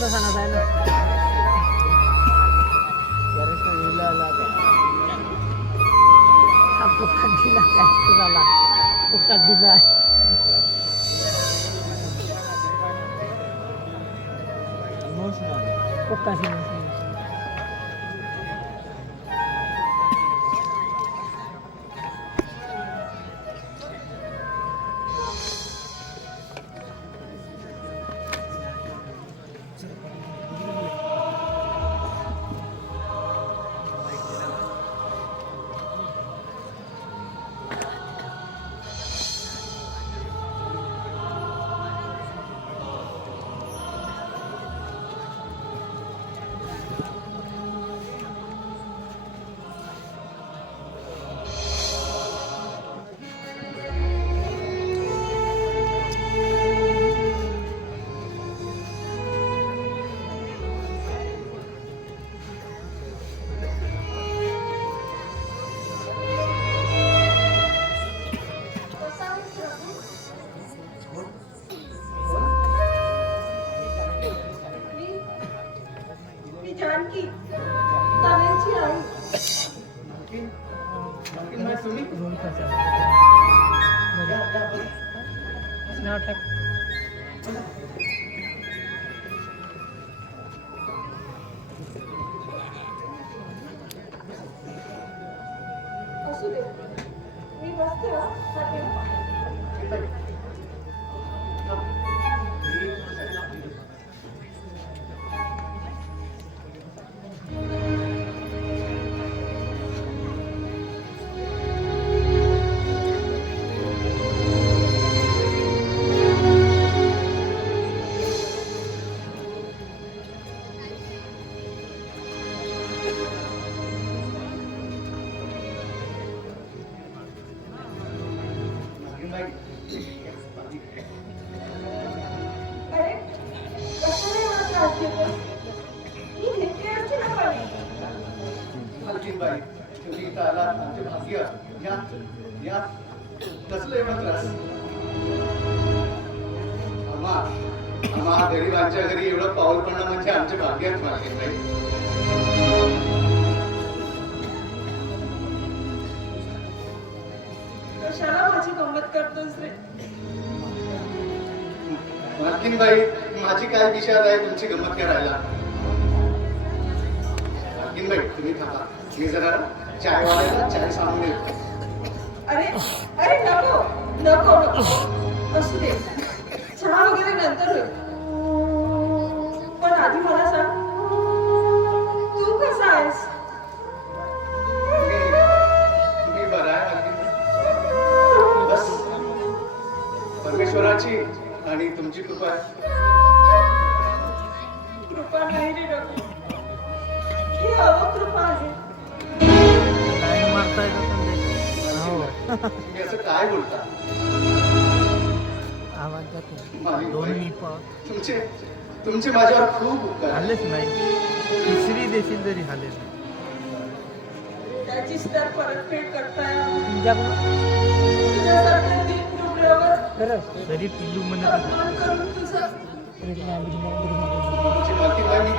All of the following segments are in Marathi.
पुढचा सणाचा आहे ना हा फुकट दिला काय तुझाला फुकट दिला आहे फुकट दिला मी रूम कसा नाव टाक. मालकीन बाई माझी काय विषयात आहे तुमची गंमत करायला मालकीन बाई तुम्ही थांबा. मी जरा चाय वाढायला चाय सांगून येतो. अरे अरे नको नको नको. असू दे. चहा वगैरे नंतर होईल. पण आधी मला सांग तू कसा आहेस? परमेश्वराची आणि तुमची कृपा. आहे कृपा नाही रे रघु ही अवकृपा आहे. हो. असं काय बोलता? आवाज जातो तुमचे तुमचे माझ्यावर खूप उपकार. आलेच नाही. तिसरी देशील तरी हालेच त्याचीच तर परतफेड करता यावं. तुमच्याकडून खरंच तरी पिल्लू म्हणत होता. अपमान करून तुझं तुमची मालकीन बाई मी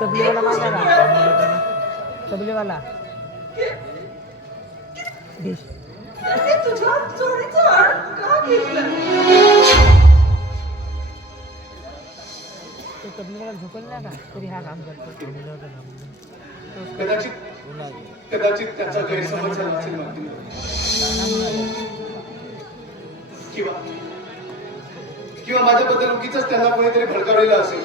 तबलीवाला मागायला तबलीवाला तो तबलीवाला झोपल ना का? तरी हा काम करतो. कदाचित कदाचित त्याचा गैरसमज झाला असेल. किंवा किंवा माझ्याबद्दल उगीच त्यांना कोणीतरी भडकावलेलं असेल.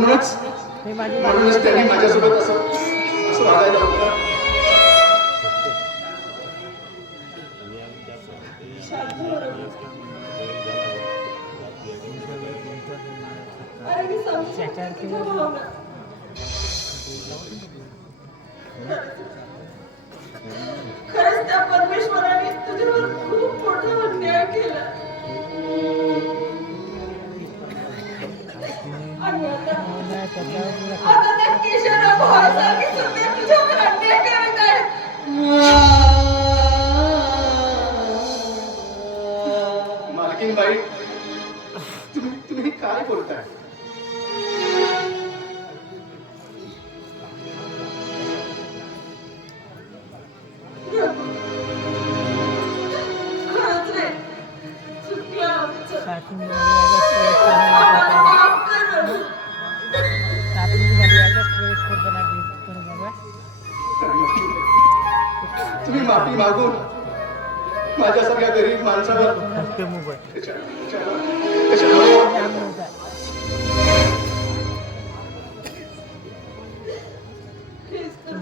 म्हणूनच म्हणूनच त्यांनी माझ्यासोबत असं असं वागायला होतं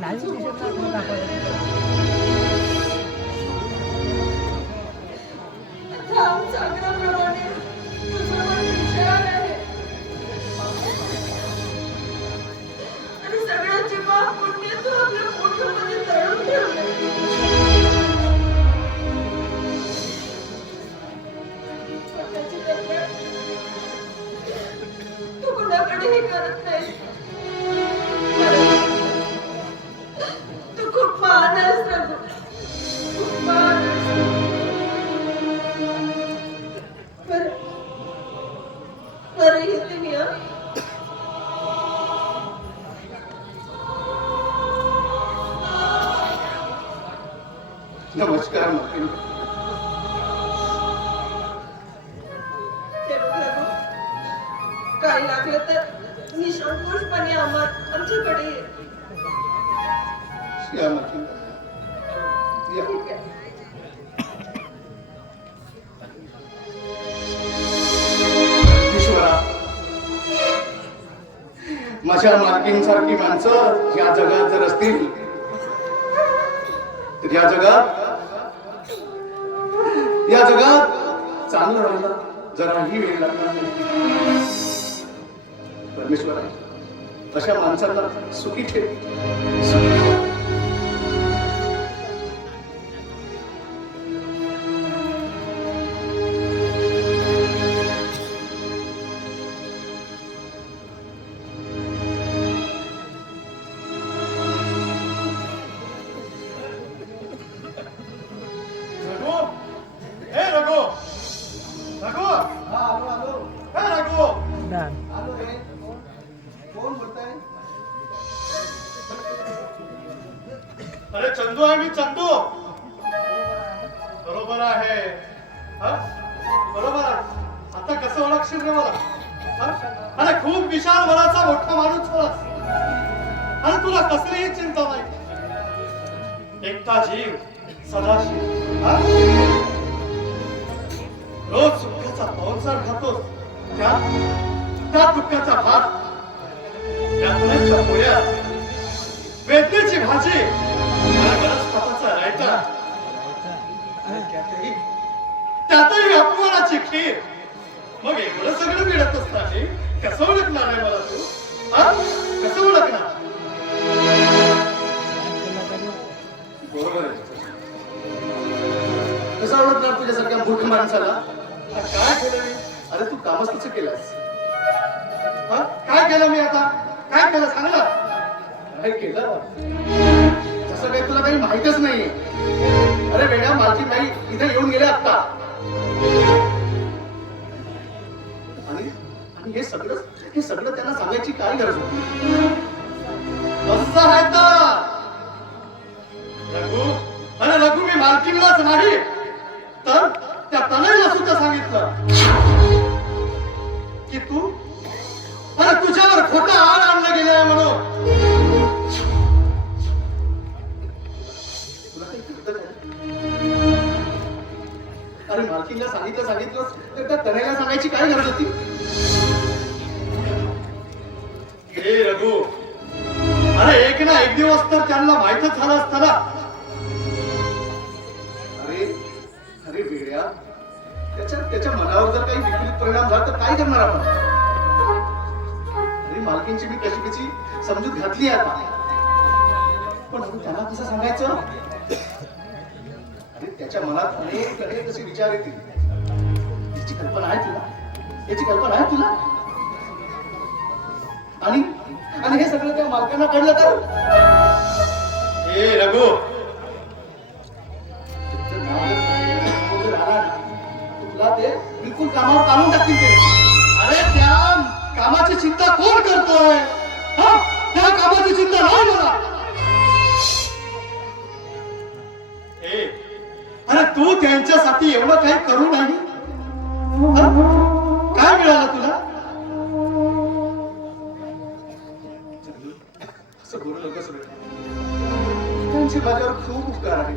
还有这些大块大块的 बरं घेते मी नमस्कार ही माणसं या जगात जर असतील तर या जगात या जगात चांगलं राहायला जराही वेळ लागणार नाही. परमेश्वर अशा माणसांना सुखी ठेव. अरे चंदू आहे मी चंदू. बरोबर आहे. बरोबर आहे. आता कसं ओळखशील रे मला? अरे खूप विशाल बराचा मोठा माणूस होतास. अरे तुला कसलीही चिंता नाही. एकटा जीव सदाशिव. रोज सुखाचा पावसाळ खातो. त्या त्या दुःखाचा भात. त्या तुळ्याच्या वेदनेची भाजी. त्यातही अपमानाची खीर. मग एवढं सगळं मिळत असताना कसं ओळखणार आहे मला तू? हा? कसं ओळखणार? बरोबर कसं ओळखणार तुझ्यासारख्या मूर्ख माणसाला? काय केलं मी? अरे तू कामच कसं केलंस. हा? काय केलं मी आता? काय केलं? सांगला काय केलं. असं काही तुला काही माहितच नाहीये. अरे वेड्या माझी बाई इथे येऊन गेले आता आणि हे सगळं हे सगळं त्यांना सांगायची काय गरज होती? असं आहे तर. रघु अरे रघु मी मालकीलाच नाही त्याच्या मनात अनेक अनेक असे विचार येतील? याची कल्पना आहे तुला? याची कल्पना आहे तुला? आणि आणि हे सगळं त्या मालकांना कळलं तर? हे रघु! तुला ते बिलकुल कामावर काढून टाकतील ते. अरे त्या कामाची चिंता कोण करतोय? हा? त्या कामाची चिंता नाही मला. तू त्यांच्यासाठी एवढं काही करू नाही. काय मिळालं तुला? त्यांची त्यांचे माझ्यावर खूप उपकार आहे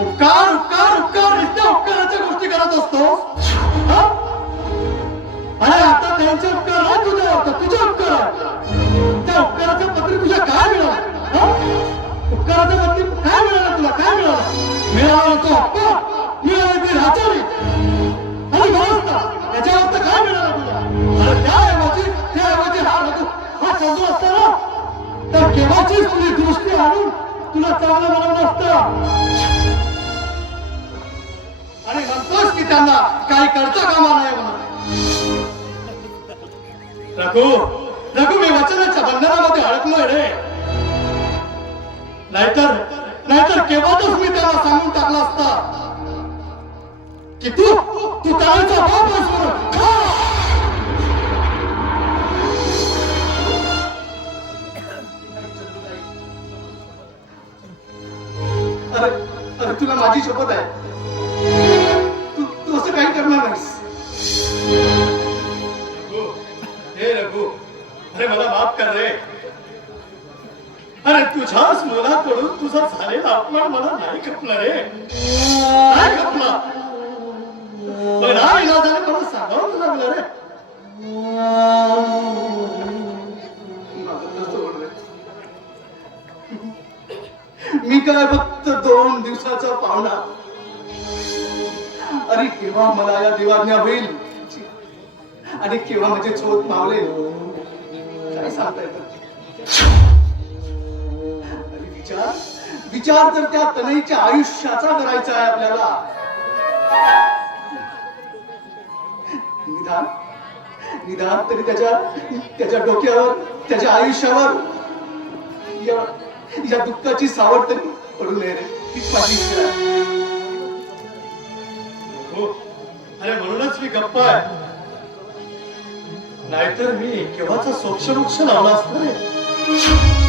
उपकार उपकार उपकार नुसत्या उपकाराच्या गोष्टी करत असतो. अरे आता त्यांचे उपकार तुझ्या होतं तुझे उपकार त्या उपकाराचं पत्र तुझ्या काय मिळालं उपकाराच्या बाबतीत काय मिळालं तुला? काय मिळालं? मिळाला तो हक्क मिळाली ती आणि व्यवस्था. काय मिळालं तुला? अरे त्याऐवजी त्याऐवजी हा रघु हा ना तर केव्हाचीच तुझी दृष्टी आणून तुला चांगलं बनवलं असतं आणि म्हणतोस की त्यांना काही करता कामा नाही म्हणून. रघु रघु मी वचनाच्या बंधनामध्ये अडकलोय रे. नाहीतर नाहीतर केव्हाच मी त्याला सांगून टाकला असता. की तू तू बाप अरे अरे तुला माझी शपथ आहे. अरे मुलाकडून तुझा झालेला अपमान मला नाही खपणार रे. नाही खपला पण हा इलाजाने मला सांगावं लागलं रे. मी काय फक्त दोन दिवसाचा पाहुणा. अरे केव्हा मला या देवाज्ञा होईल? आणि केव्हा माझे चोत मावले? काय सांगता येतं? अरे विचार तर त्या कलेच्या आयुष्याचा करायचा आहे आपल्याला. निदान? निदान तरी त्याच्या त्याच्या डोक्यावर त्याच्या आयुष्यावर या या दुःखाची सावड तरी पडू नये रे. हीच माझी इच्छा आहे. हो. अरे म्हणूनच मी गप्प आहे. नाहीतर मी केव्हाचा सोक्ष मोक्ष लावला असतो रे?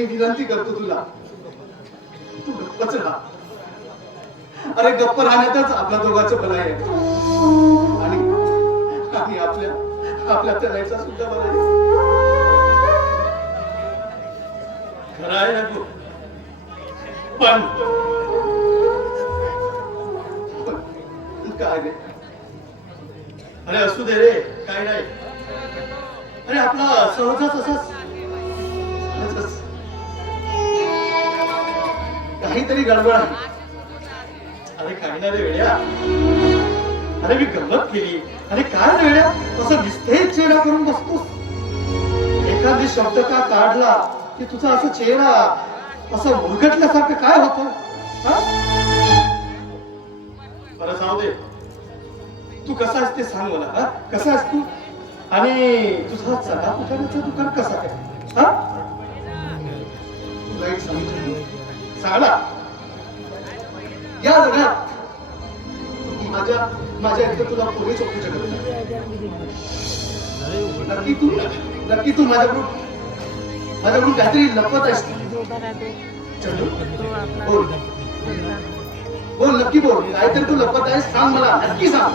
मी विनंती करतो तुला. तू गप्पच राहा. अरे गप्प राहण्यातच आपल्या दोघांचं भलं आहे. आणि आपल्या आपल्या तलायचा सुद्धा भला आहे. खरं आहे ना तू? पण काय रे? अरे असू दे रे काय नाही. अरे आपला सहजच असाच काहीतरी गडबड आहे. अरे काय ना रे वेड्या. अरे मी गमत केली. अरे काय रे वेड्या? असं दिसते चेहरा करून बसतोस. एखादी शब्द का काढला की तुझा असं चेहरा असं मुरगटल्यासारखं काय होत? बरं जाऊ दे. तू कसा आहेस ते सांग मला हा? कसा आहेस तू? आणि तुझा चला उताराचं दुकान कसा काय हा? तुला एक सांगतो. सांगला या जगात माझ्या माझ्या इथं तुला कोणी चोकू शकत नाही. नक्की तू नक्की तू माझ्याकडून माझ्याकडून काहीतरी लपत आहेस. बोल. बोल नक्की बोल. काहीतरी तू लपत आहेस. सांग मला. नक्की सांग.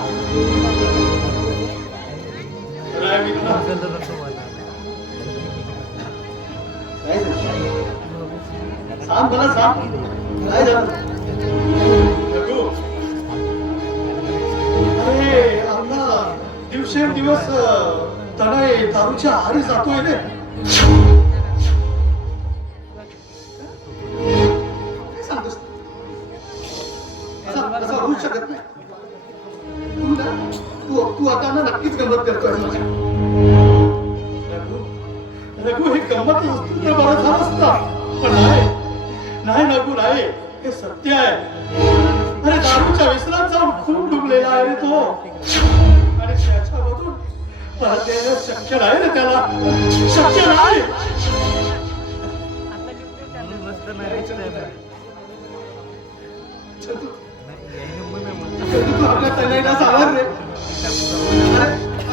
काय झालं? सांग मला सांग. काय झालं? रघु, अरे आपला दिवसेंदिवस तनय दारूच्या आहारी जातोय रे. सांगतोस? असा होऊच शकत नाही. तू तू आता ना नक्कीच गमत करतोय रघु हे गमत असतं तर बरं झालं असतं. पण नाही. नाही. रघु आहे हे सत्य आहे. अरे दारूच्या व्यसनात जाऊन खूप डुबलेला आहे तो. आणि त्याच्यामधून परत येणं शक्य नाही रे त्याला. शक्य नाही. आहे. नाही, तू आपल्या तनयला सावर रे.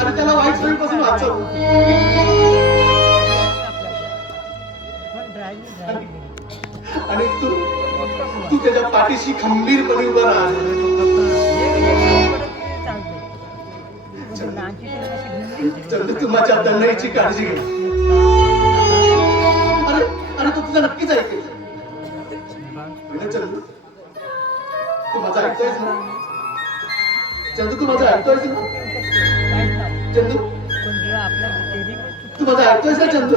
अरे त्याला वाईट सवयीपासून वाचव. पाठीशी खंबीरपणे उभा राहा तू माझ्या तनयची काळजी घे. अरे अरे तो तुझा नक्कीच ऐकेल चंदू तू माझा ऐकतोयस ना? चंदू तू माझा ऐकतोयस ना? चंदू? तू माझा ऐकतोयस ना चंदू?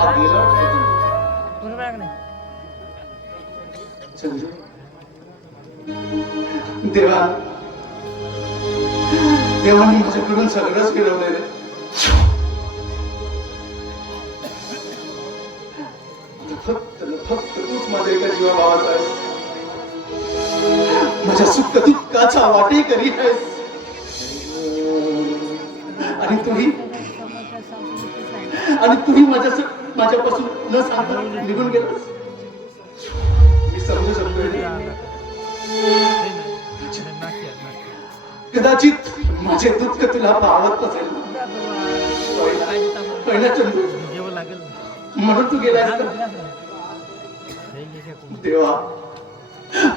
हा गेला चंदू. देवा. देवाने माझ्याकडून सगळंच फिरवलंय रे. फक्त फक्त तूच माझ्या एका जीवा भावाचा आहेस. माझ्या सुख दुःखाचा वाटे करी आहेस. आणि तुम्ही आणि तुम्ही माझ्या माझ्यापासून न सांगता निघून गेलास. समजू. कदाचित माझे दुःख तुला पावत नसेल. म्हणून तू कोण? देवा.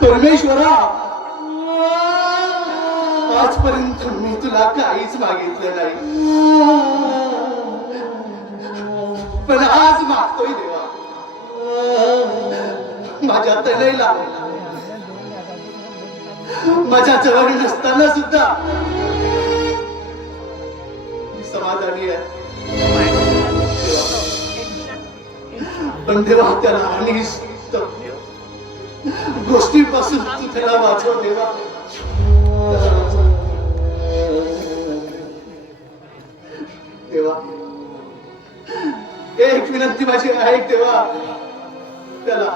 परमेश्वरा. आजपर्यंत मी तुला काहीच मागितलं नाही. पण आज मागतोय देवा. माझ्या तनईला माझ्या जवळ नसताना सुद्धा समाधानी आहे. पण देवा त्याला आणि गोष्टीपासून तू त्याला वाचव देवा देवा एक विनंती माझी आहे देवा त्याला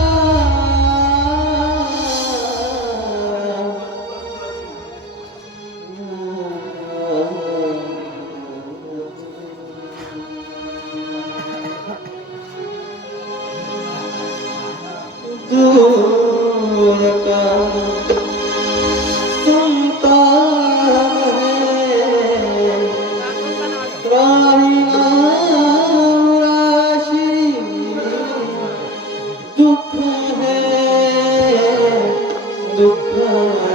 दुख है दुख है